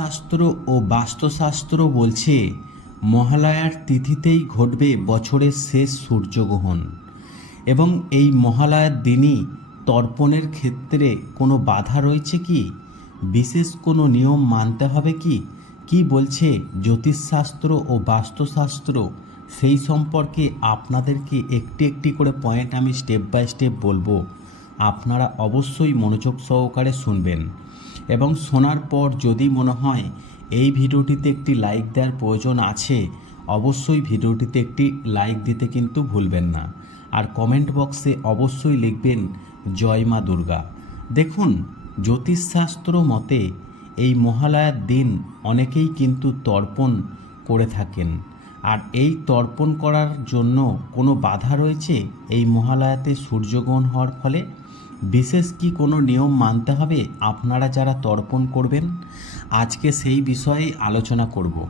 জ্যোতিষশাস্ত্র ও বাস্তুশাস্ত্র বলছে, মহালয়ার তিথিতেই ঘটবে বছরের শেষ সূর্যগ্রহণ এবং এই মহালয়ার দিনই তর্পণের ক্ষেত্রে কোনো বাধা রয়েছে কি? বিশেষ কোনো নিয়ম মানতে হবে কি? কি বলছে জ্যোতিষশাস্ত্র ও বাস্তুশাস্ত্র? সেই সম্পর্কে আপনাদেরকে একটি একটি করে পয়েন্ট আমি স্টেপ বাই স্টেপ বলব। আপনারা অবশ্যই মনোযোগ সহকারে শুনবেন। এবং শোনার পর যদি মনে হয় এই ভিডিওটিতে একটি লাইক দেওয়ার প্রয়োজন আছে, অবশ্যই ভিডিওটিতে একটি লাইক দিতে কিন্তু ভুলবেন না। আর কমেন্ট বক্সে অবশ্যই লিখবেন, জয় মা দুর্গা। দেখুন, জ্যোতিষশাস্ত্র মতে এই মহালয়ার দিন অনেকেই কিন্তু তর্পণ করে থাকেন। আর এই তর্পণ করার জন্য কোনো বাধা রয়েছে এই মহালয়াতে সূর্যগ্রহণ হওয়ার ফলে? বিশেষ কি কোনো নিয়ম মানতে হবে? আপনারা যারা তর্পণ করবেন, আজকে সেই বিষয়ে আলোচনা করব।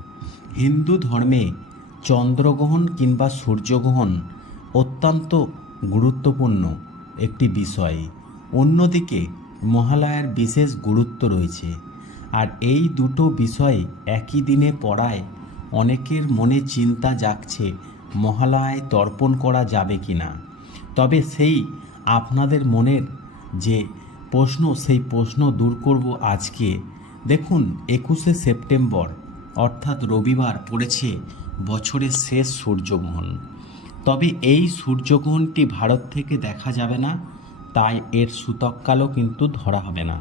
হিন্দু ধর্মে চন্দ্রগ্রহণ কিংবা সূর্যগ্রহণ অত্যন্ত গুরুত্বপূর্ণ একটি বিষয়। অন্যদিকে মহালয়ার বিশেষ গুরুত্ব রয়েছে। আর এই দুটো বিষয় একই দিনে পড়ায় অনেকের মনে চিন্তা জাগছে, মহালয়ায় তর্পণ করা যাবে কি না তবে সেই আপনাদের মনের যে প্রশ্ন, সেই প্রশ্ন দূর করব আজকে। দেখুন, একুশে সেপ্টেম্বর, অর্থাৎ রবিবার, পড়েছে বছরের শেষ সূর্যগ্রহণ। তবে এই সূর্যগ্রহণটি ভারত থেকে দেখা যাবে না, তাই এর সূতককালও কিন্তু ধরা হবে না।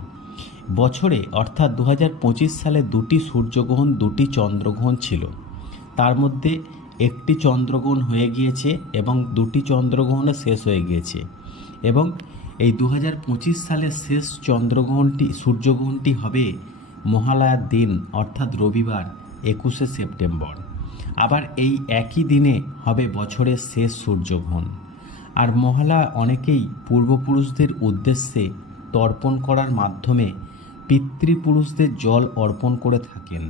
বছরে, অর্থাৎ দু হাজার পঁচিশ সালে দুটি সূর্যগ্রহণ, দুটি চন্দ্রগ্রহণ ছিল। তার মধ্যে একটি চন্দ্রগ্রহণ হয়ে গিয়েছে এবং দুটি চন্দ্রগ্রহণও শেষ হয়ে গিয়েছে। এবং এই দু হাজার পঁচিশ সালের শেষ চন্দ্রগ্রহণটি, সূর্যগ্রহণটি হবে মহালয়ার দিন, অর্থাৎ রবিবার, একুশে সেপ্টেম্বর। আবার এই একই দিনে হবে বছরের শেষ সূর্যগ্রহণ। আর মহালয়া অনেকেই পূর্বপুরুষদের উদ্দেশ্যে তর্পণ করার মাধ্যমে পিতৃপুরুষদের জল অর্পণ করে থাকেন।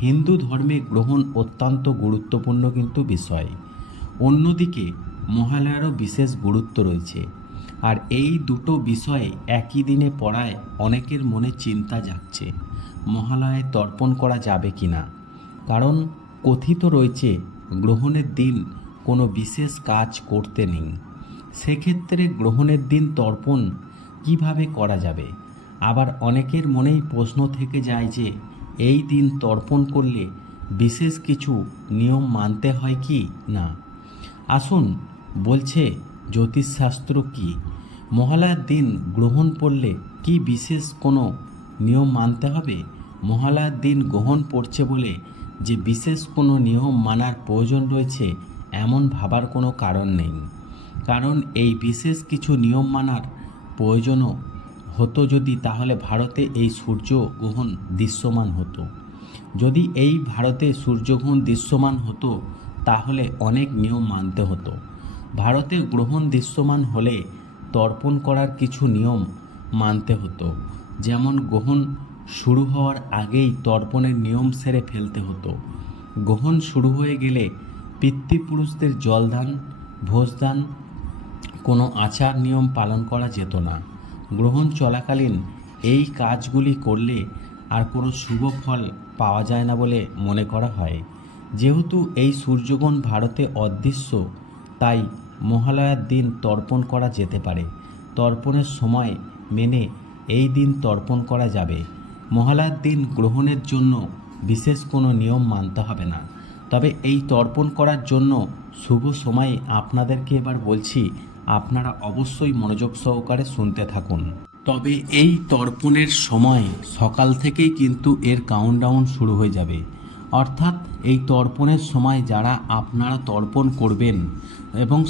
হিন্দু ধর্মে গ্রহণ অত্যন্ত গুরুত্বপূর্ণ কিন্তু বিষয়। অন্যদিকে মহালয়ারও বিশেষ গুরুত্ব রয়েছে। আর এই দুটো বিষয়ে একই দিনে পড়ায় অনেকের মনে চিন্তা জাগছে মহালয়ে তর্পণ করা যাবে কি না। কারণ কথিত রয়েছে, গ্রহণের দিন কোনো বিশেষ কাজ করতে নেই। সেক্ষেত্রে গ্রহণের দিন তর্পণ কীভাবে করা যাবে? আবার অনেকের মনেই প্রশ্ন থেকে যায় যে, এই দিন তর্পণ করলে বিশেষ কিছু নিয়ম মানতে হয় কি না? আসুন, বলছে জ্যোতিষশাস্ত্র কি? মহালয়ার দিন গ্রহণ পড়লে কি বিশেষ কোনো নিয়ম মানতে হবে? মহালয়ার দিন গ্রহণ পড়ছে বলে যে বিশেষ কোনো নিয়ম মানার প্রয়োজন রয়েছে এমন ভাবার কোনো কারণ নেই। কারণ এই বিশেষ কিছু নিয়ম মানার প্রয়োজনও হতো যদি তাহলে ভারতে এই সূর্যগ্রহণ দৃশ্যমান হতো। যদি এই ভারতে সূর্যগ্রহণ দৃশ্যমান হতো, তাহলে অনেক নিয়ম মানতে হতো। ভারতে গ্রহণ দৃশ্যমান হলে তর্পণ করার কিছু নিয়ম মানতে হতো। যেমন গ্রহণ শুরু হওয়ার আগেই তর্পণের নিয়ম সেরে ফেলতে হতো। গ্রহণ শুরু হয়ে গেলে পিতৃপুরুষদের জলদান, ভোজদান, কোনো আচার নিয়ম পালন করা যেত না। গ্রহণ চলাকালীন এই কাজগুলি করলে আর কোনো শুভ ফল পাওয়া যায় না বলে মনে করা হয়। যেহেতু এই সূর্যগ্রহণ ভারতে অদৃশ্য, তাই মহালয়ার দিন তর্পণ করা যেতে পারে। তর্পণের সময় মেনে এই দিন তর্পণ করা যাবে। মহালয়ার দিন গ্রহণের জন্য বিশেষ কোনো নিয়ম মানতে হবে না। তবে এই তর্পণ করার জন্য শুভ সময়ে আপনাদেরকে এবার বলছি, আপনারা অবশ্যই মনোযোগ সহকারে শুনতে থাকুন। তবে এই তর্পণের সময় সকাল থেকেই কিন্তু এর কাউন্টডাউন শুরু হয়ে যাবে। অর্থাৎ এই তর্পণের সময় যারা আপনারা তর্পণ করবেন এবং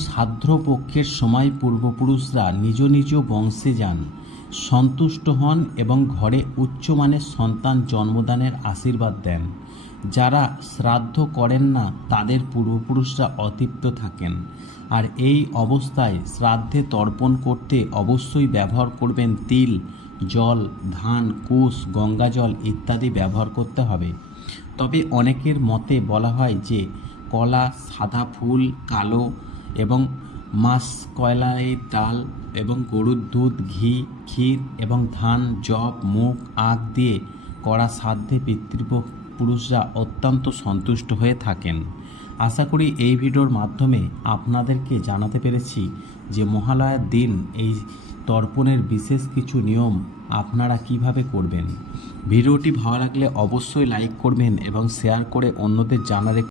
পক্ষের সময় পূর্বপুরুষরা নিজ নিজ বংশে যান, সন্তুষ্ট হন এবং ঘরে উচ্চমানের সন্তান জন্মদানের আশীর্বাদ দেন। যারা শ্রাদ্ধ করেন না, তাদের পূর্বপুরুষরা অতৃপ্ত থাকেন। আর এই অবস্থায় শ্রাদ্ধে তর্পণ করতে অবশ্যই ব্যবহার করবেন তিল, জল, ধান কুশ গঙ্গাজল ইত্যাদি ব্যবহার করতে হবে। তবে অনেকের মতে বলা হয় যে কলা, সাদা ফুল, কালো এবং মাছ কয়লার ডাল এবং গরুর দুধ, ঘি, ক্ষীর এবং ধান জব মুখ আখ দিয়ে করা সাধ্যে পিতৃপুরুষরা অত্যন্ত সন্তুষ্ট হয়ে থাকেন। আশা করি এই ভিডিওর মাধ্যমে আপনাদেরকে জানাতে পেরেছি যে মহালয়ার দিন এই তর্পণের বিশেষ কিছু নিয়ম আপনারা কীভাবে করবেন? ভিডিওটি ভালো লাগলে অবশ্যই লাইক করবেন এবং শেয়ার করে অন্যদের জানার